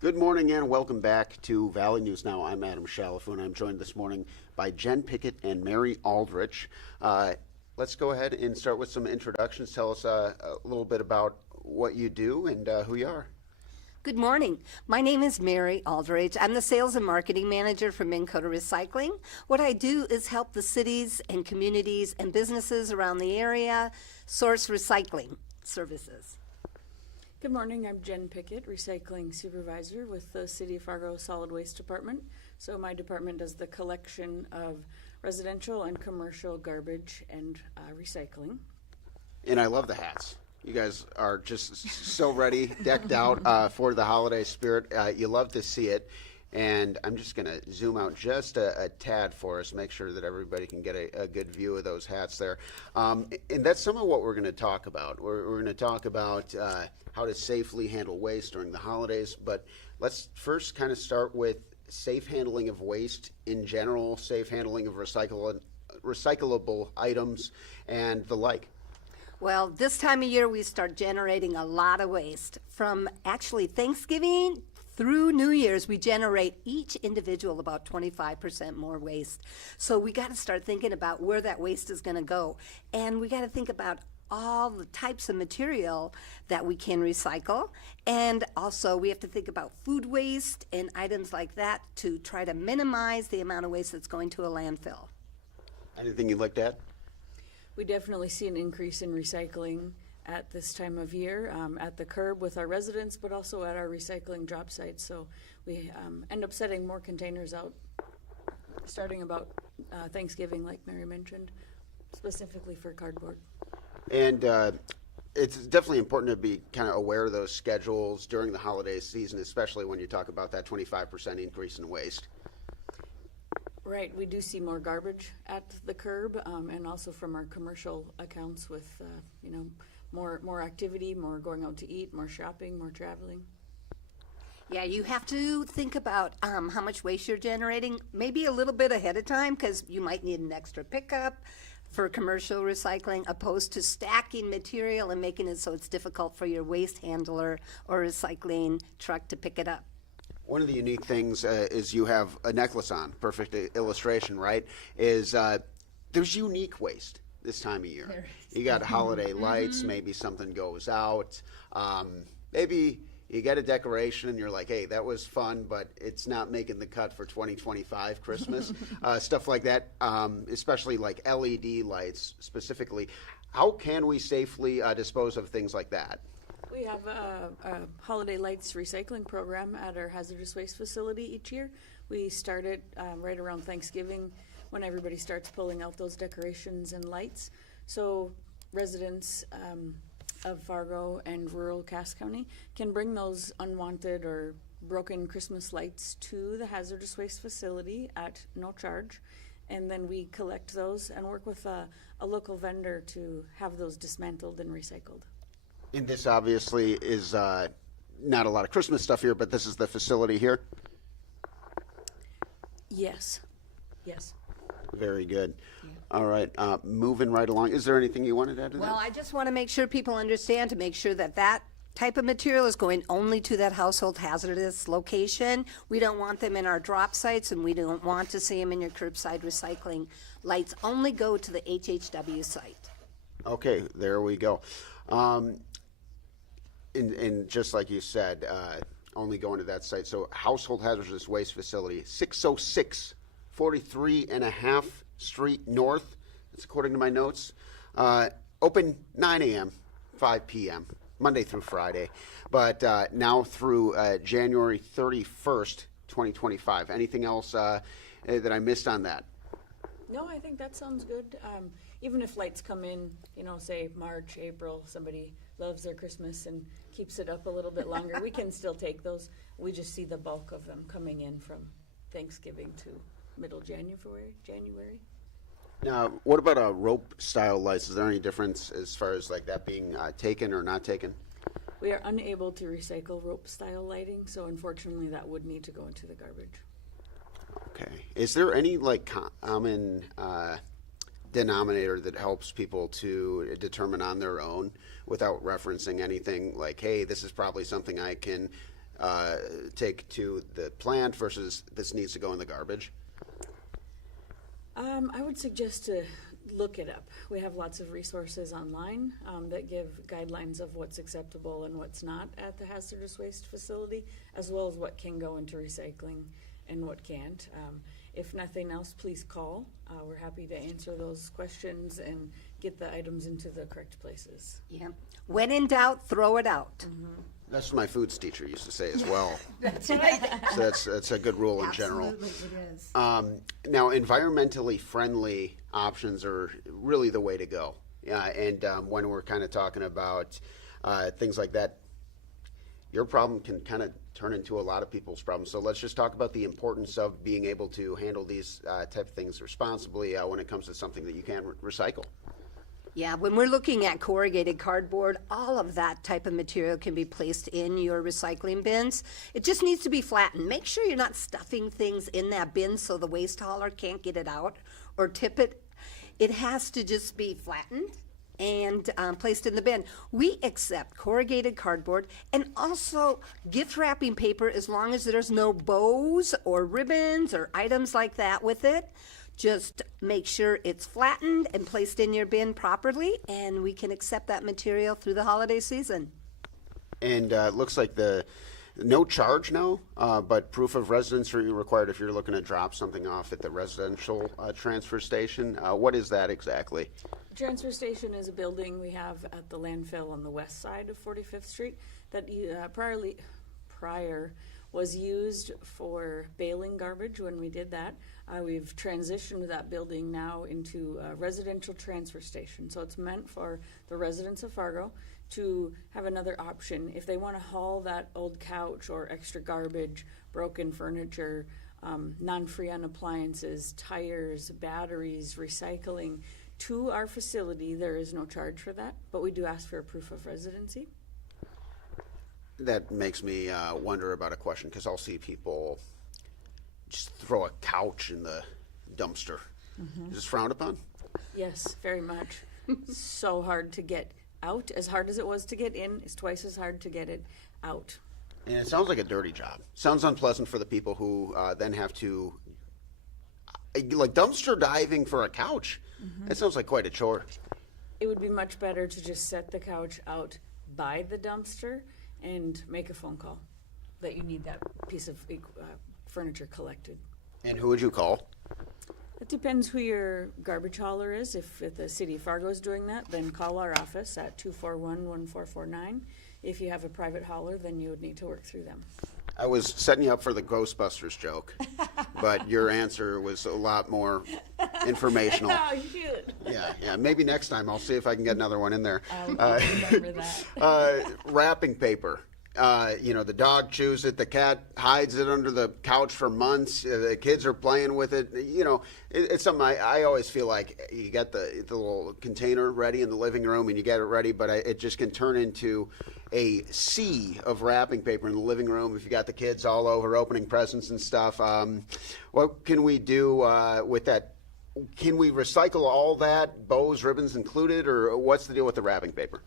Good morning and welcome back to Valley News Now. I'm Adam Shalafu and I'm joined this morning by Jen Pickett and Mary Aldrich. Let's go ahead and start with some introductions. Tell us a little bit about what you do and who you are. Good morning. My name is Mary Aldrich. I'm the Sales and Marketing Manager for Minnkota Recycling. What I do is help the cities and communities and businesses around the area source recycling services. Good morning, I'm Jen Pickett, Recycling Supervisor with the City of Fargo Solid Waste Department. So my department does the collection of residential and commercial garbage and recycling. And I love the hats. You guys are just so ready, decked out for the holiday spirit. You love to see it. And I'm just going to zoom out just a tad for us, make sure that everybody can get a good view of those hats there. And that's some of what we're going to talk about. We're going to talk about how to safely handle waste during the holidays. But let's first kind of start with safe handling of waste in general, safe handling of recyclable items, and the like. Well, this time of year we start generating a lot of waste. From actually Thanksgiving through New Year's, we generate each individual about 25% more waste. So we got to start thinking about where that waste is going to go. And we got to think about all the types of material that we can recycle. And also we have to think about food waste and items like that to try to minimize the amount of waste that's going to a landfill. Anything you'd like to add? We definitely see an increase in recycling at this time of year, at the curb with our residents, but also at our recycling drop sites. So we end up setting more containers out starting about Thanksgiving, like Mary mentioned, specifically for cardboard. And it's definitely important to be kind of aware of those schedules during the holiday season, especially when you talk about that 25% increase in waste. Right, we do see more garbage at the curb, and also from our commercial accounts with, more activity, more going out to eat, more shopping, more traveling. Yeah, you have to think about how much waste you're generating, maybe a little bit ahead of time, because you might need an extra pickup for commercial recycling, opposed to stacking material and making it so it's difficult for your waste handler or recycling truck to pick it up. One of the unique things is you have a necklace on, perfect illustration, right, is there's unique waste this time of year. You got holiday lights, maybe something goes out, maybe you get a decoration and you're like, hey, that was fun, but it's not making the cut for 2025 Christmas, stuff like that, especially like LED lights specifically. How can we safely dispose of things like that? We have a holiday lights recycling program at our hazardous waste facility each year. We start it right around Thanksgiving when everybody starts pulling out those decorations and lights. So residents of Fargo and rural Cass County can bring those unwanted or broken Christmas lights to the hazardous waste facility at no charge. And then we collect those and work with a local vendor to have those dismantled and recycled. And this obviously is not a lot of Christmas stuff here, but this is the facility here? Yes. Yes. Very good. Yeah. All right, moving right along. Is there anything you wanted to add to that? Well, I just want to make sure people understand, to make sure that that type of material is going only to that household hazardous location. We don't want them in our drop sites, and we don't want to see them in your curbside recycling. Lights only go to the HHW site. Okay, there we go. And just like you said, only going to that site. So household hazardous waste facility, 606 43.5 Street North. That's according to my notes. Open 9 a.m., 5 p.m., Monday through Friday. But now through January 31st, 2025. Anything else that I missed on that? No, I think that sounds good. Even if lights come in, say March, April, somebody loves their Christmas and keeps it up a little bit longer, we can still take those. We just see the bulk of them coming in from Thanksgiving to middle January. Now, what about rope style lights? Is there any difference as far as like that being taken or not taken? We are unable to recycle rope style lighting, so unfortunately that would need to go into the garbage. Okay. Is there any like common denominator that helps people to determine on their own without referencing anything like, hey, this is probably something I can take to the plant versus this needs to go in the garbage? I would suggest to look it up. We have lots of resources online that give guidelines of what's acceptable and what's not at the hazardous waste facility, as well as what can go into recycling and what can't. If nothing else, please call. We're happy to answer those questions and get the items into the correct places. Yeah. When in doubt, throw it out. That's what my foods teacher used to say as well. That's right. So that's a good rule in general. Absolutely, it is. Now, environmentally friendly options are really the way to go. And when we're kind of talking about things like that, your problem can kind of turn into a lot of people's problems. So let's just talk about the importance of being able to handle these type of things responsibly when it comes to something that you can recycle. Yeah, when we're looking at corrugated cardboard, all of that type of material can be placed in your recycling bins. It just needs to be flattened. Make sure you're not stuffing things in that bin so the waste hauler can't get it out or tip it. It has to just be flattened and placed in the bin. We accept corrugated cardboard and also gift wrapping paper as long as there's no bows or ribbons or items like that with it. Just make sure it's flattened and placed in your bin properly, and we can accept that material through the holiday season. And it looks like no charge now, but proof of residence are required if you're looking to drop something off at the residential transfer station. What is that exactly? Transfer station is a building we have at the landfill on the west side of 45th Street that prior was used for baling garbage when we did that. We've transitioned that building now into a residential transfer station. So it's meant for the residents of Fargo to have another option. If they want to haul that old couch or extra garbage, broken furniture, non-freon appliances, tires, batteries, recycling to our facility, there is no charge for that, but we do ask for a proof of residency. That makes me wonder about a question, because I'll see people just throw a couch in the dumpster. Is this frowned upon? Yes, very much. So hard to get out. As hard as it was to get in, it's twice as hard to get it out. And it sounds like a dirty job. Sounds unpleasant for the people who then have to, like dumpster diving for a couch. That sounds like quite a chore. It would be much better to just set the couch out by the dumpster and make a phone call that you need that piece of furniture collected. And who would you call? It depends who your garbage hauler is. If the city of Fargo is doing that, then call our office at 241-1449. If you have a private hauler, then you would need to work through them. I was setting you up for the Ghostbusters joke, but your answer was a lot more informational. Oh, shoot. Yeah. Maybe next time I'll see if I can get another one in there. I'll remember that. Wrapping paper. The dog chews it, the cat hides it under the couch for months, the kids are playing with it. It's something I always feel like you get the little container ready in the living room and you get it ready, but it just can turn into a sea of wrapping paper in the living room if you got the kids all over opening presents and stuff. What can we do with that? Can we recycle all that, bows, ribbons included, or what's the deal with the wrapping paper?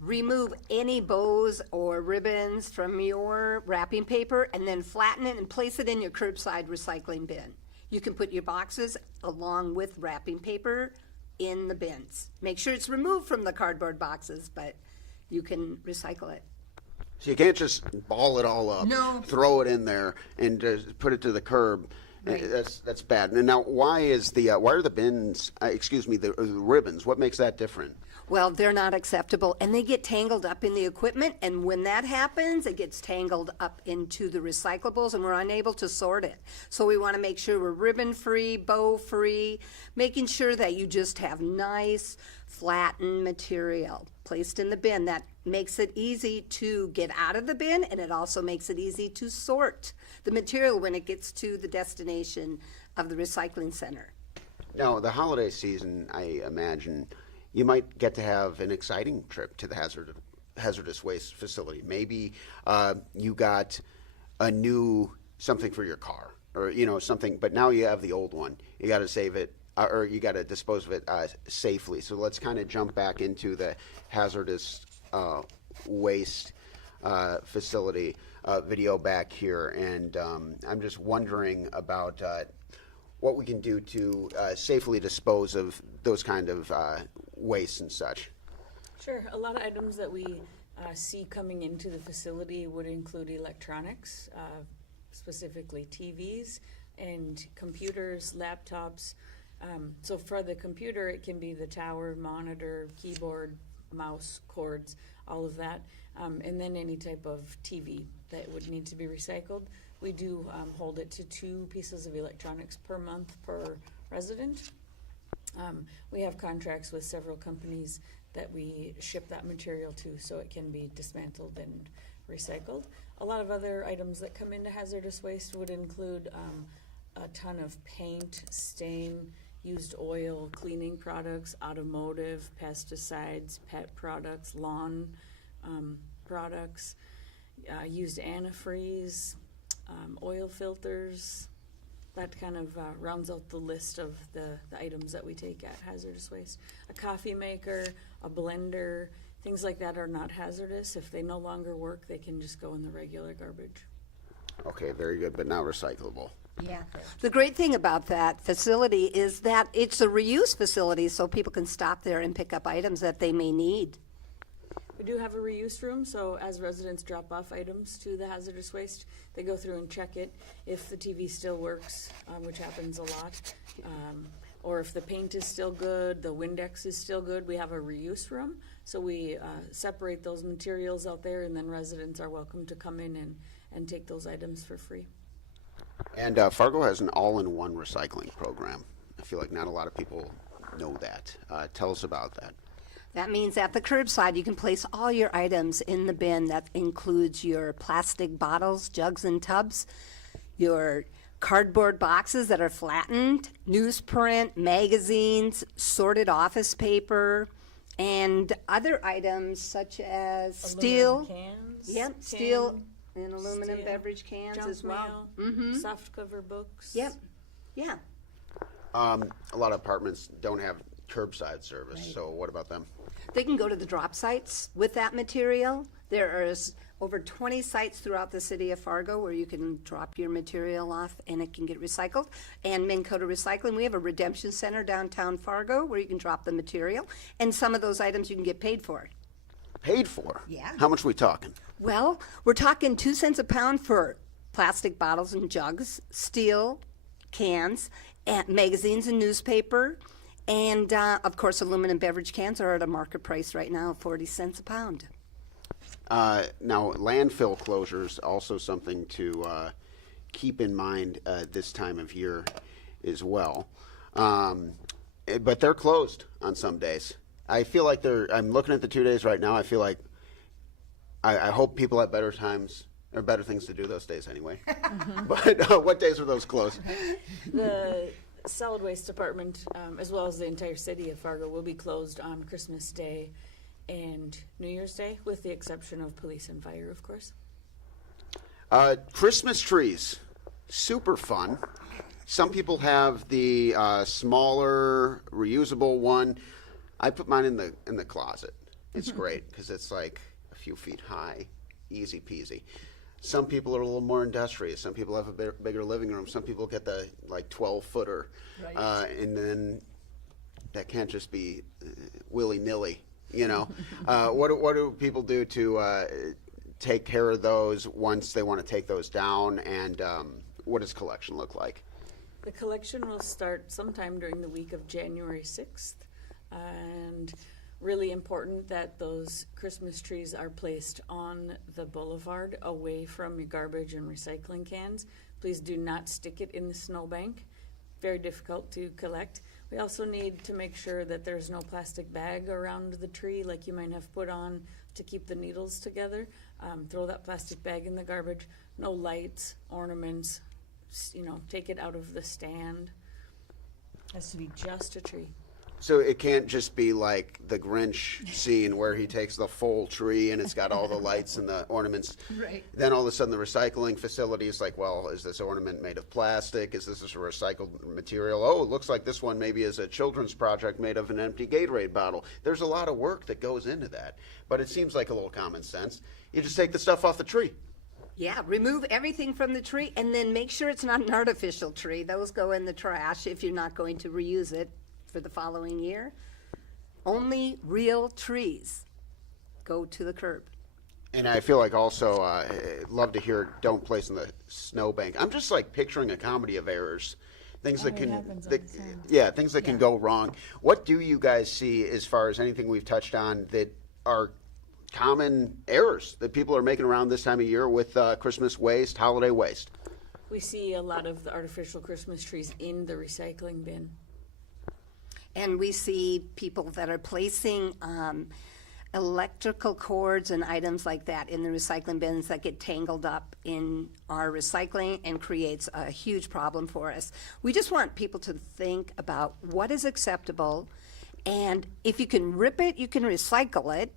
Remove any bows or ribbons from your wrapping paper and then flatten it and place it in your curbside recycling bin. You can put your boxes along with wrapping paper in the bins. Make sure it's removed from the cardboard boxes, but you can recycle it. So you can't just ball it all up, No. throw it in there, and just put it to the curb. Right. That's bad. And now, why are the bins? The ribbons? What makes that different? Well, they're not acceptable, and they get tangled up in the equipment, and when that happens, it gets tangled up into the recyclables, and we're unable to sort it. So we want to make sure we're ribbon-free, bow-free, making sure that you just have nice, flattened material placed in the bin. That makes it easy to get out of the bin, and it also makes it easy to sort the material when it gets to the destination of the recycling center. Now, the holiday season, I imagine, you might get to have an exciting trip to the hazardous waste facility. Maybe you got a new something for your car, or something, but now you have the old one. You got to save it, or you got to dispose of it safely. So let's kind of jump back into the hazardous waste facility video back here, and I'm just wondering about what we can do to safely dispose of those kind of waste and such. Sure. A lot of items that we see coming into the facility would include electronics, specifically TVs and computers, laptops. So for the computer, it can be the tower, monitor, keyboard, mouse, cords, all of that. And then any type of TV that would need to be recycled. We do hold it to 2 pieces of electronics per month per resident. We have contracts with several companies that we ship that material to, so it can be dismantled and recycled. A lot of other items that come into hazardous waste would include a ton of paint, stain, used oil, cleaning products, automotive, pesticides, pet products, lawn products, used antifreeze, oil filters. That kind of rounds out the list of the items that we take at hazardous waste. A coffee maker, a blender, things like that are not hazardous. If they no longer work, they can just go in the regular garbage. Okay, very good, but not recyclable. Yeah. The great thing about that facility is that it's a reuse facility, so people can stop there and pick up items that they may need. We do have a reuse room, so as residents drop off items to the hazardous waste, they go through and check it. If the TV still works, which happens a lot, or if the paint is still good, the Windex is still good, we have a reuse room. So we separate those materials out there, and then residents are welcome to come in and take those items for free. And Fargo has an all-in-one recycling program. I feel like not a lot of people know that. Tell us about that. That means at the curbside, you can place all your items in the bin. That includes your plastic bottles, jugs, and tubs, your cardboard boxes that are flattened, newsprint, magazines, sorted office paper, and other items such as steel. Cans. Yep, steel and aluminum beverage cans Junk as well. mail, soft cover books. Yep, yeah. A lot of apartments don't have curbside service, so what about them? They can go to the drop sites with that material. There is over 20 sites throughout the city of Fargo where you can drop your material off and it can get recycled. And Minnkota Recycling, we have a redemption center downtown Fargo where you can drop the material. And some of those items you can get paid for. Paid for? Yeah. How much are we talking? Well, we're talking 2 cents a pound for plastic bottles and jugs, steel cans, and magazines and newspaper. And, of course, aluminum beverage cans are at a market price right now, 40 cents a pound. Now, landfill closures, also something to keep in mind this time of year as well. But they're closed on some days. I feel like I'm looking at the 2 days right now. I feel like I hope people have better times or better things to do those days anyway. But what days are those closed? The solid waste department, as well as the entire city of Fargo, will be closed on Christmas Day and New Year's Day, with the exception of police and fire, of course. Christmas trees, super fun. Some people have the smaller, reusable one. I put mine in the closet. It's great because it's like a few feet high, easy peasy. Some people are a little more industrious. Some people have a bigger living room. Some people get the 12-footer. Right. And then that can't just be willy-nilly, you know. What do people do to take care of those once they want to take those down? And what does collection look like? The collection will start sometime during the week of January 6th. And really important that those Christmas trees are placed on the boulevard away from your garbage and recycling cans. Please do not stick it in the snowbank. Very difficult to collect. We also need to make sure that there's no plastic bag around the tree like you might have put on to keep the needles together. Throw that plastic bag in the garbage. No lights, ornaments, take it out of the stand. Has to be just a tree. So it can't just be like the Grinch scene where he takes the full tree and it's got all the lights and the ornaments. Right. Then all of a sudden the recycling facility is like, well, is this ornament made of plastic? Is this a recycled material? Oh, it looks like this one maybe is a children's project made of an empty Gatorade bottle. There's a lot of work that goes into that. But it seems like a little common sense. You just take the stuff off the tree. Yeah, remove everything from the tree and then make sure it's not an artificial tree. Those go in the trash if you're not going to reuse it for the following year. Only real trees go to the curb. And I feel like also, love to hear don't place in the snowbank. I'm just like picturing a comedy of errors. Things that can, things that can go wrong. What do you guys see as far as anything we've touched on that are common errors that people are making around this time of year with Christmas waste, holiday waste? We see a lot of the artificial Christmas trees in the recycling bin. And we see people that are placing electrical cords and items like that in the recycling bins that get tangled up in our recycling and creates a huge problem for us. We just want people to think about what is acceptable, and if you can rip it, you can recycle it.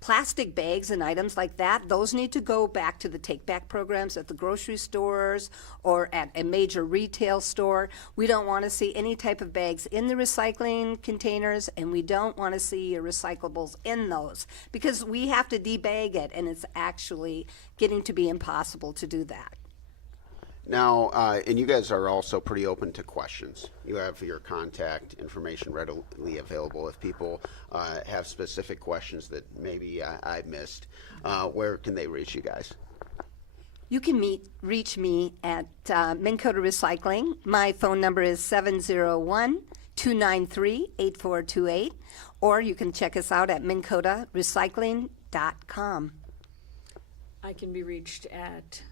Plastic bags and items like that, those need to go back to the take-back programs at the grocery stores or at a major retail store. We don't want to see any type of bags in the recycling containers, and we don't want to see your recyclables in those because we have to debag it, and it's actually getting to be impossible to do that. Now, and you guys are also pretty open to questions. You have your contact information readily available if people have specific questions that maybe I missed. Where can they reach you guys? You can reach me at Minnkota Recycling. My phone number is 701-293-8428, or you can check us out at minnkotarecycling.com. I can be reached at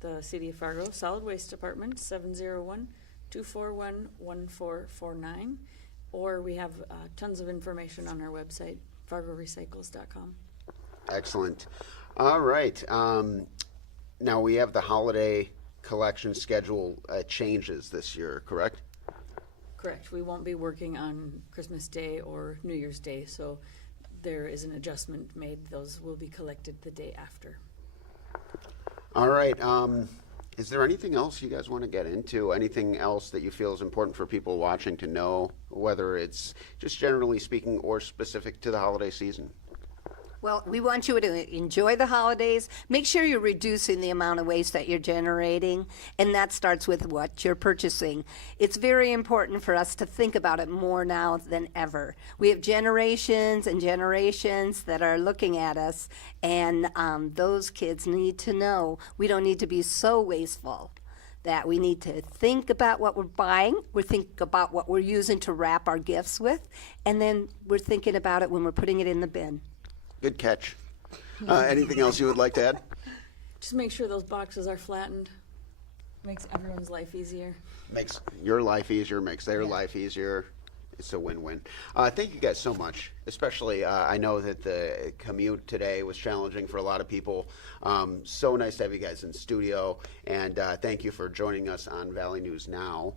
the City of Fargo Solid Waste Department, 701-241-1449, or we have tons of information on our website, fargorecycles.com. Excellent. All right. Now we have the holiday collection schedule changes this year, correct? Correct. We won't be working on Christmas Day or New Year's Day, so there is an adjustment made. Those will be collected the day after. All right. Is there anything else you guys want to get into? Anything else that you feel is important for people watching to know, whether it's just generally speaking or specific to the holiday season? Well, we want you to enjoy the holidays. Make sure you're reducing the amount of waste that you're generating, and that starts with what you're purchasing. It's very important for us to think about it more now than ever. We have generations and generations that are looking at us, and those kids need to know we don't need to be so wasteful, that we need to think about what we're buying, we think about what we're using to wrap our gifts with, and then we're thinking about it when we're putting it in the bin. Good catch. Anything else you would like to add? Just make sure those boxes are flattened. Makes everyone's life easier. Makes your life easier, makes their life easier. It's a win-win. Thank you guys so much. Especially, I know that the commute today was challenging for a lot of people. So nice to have you guys in studio, and thank you for joining us on Valley News Now.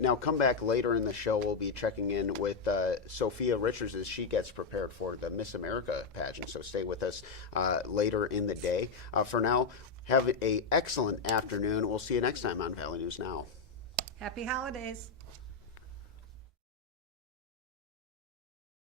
Now, come back later in the show. We'll be checking in with Sophia Richards as she gets prepared for the Miss America pageant. So stay with us later in the day. For now, have an excellent afternoon. We'll see you next time on Valley News Now. Happy holidays.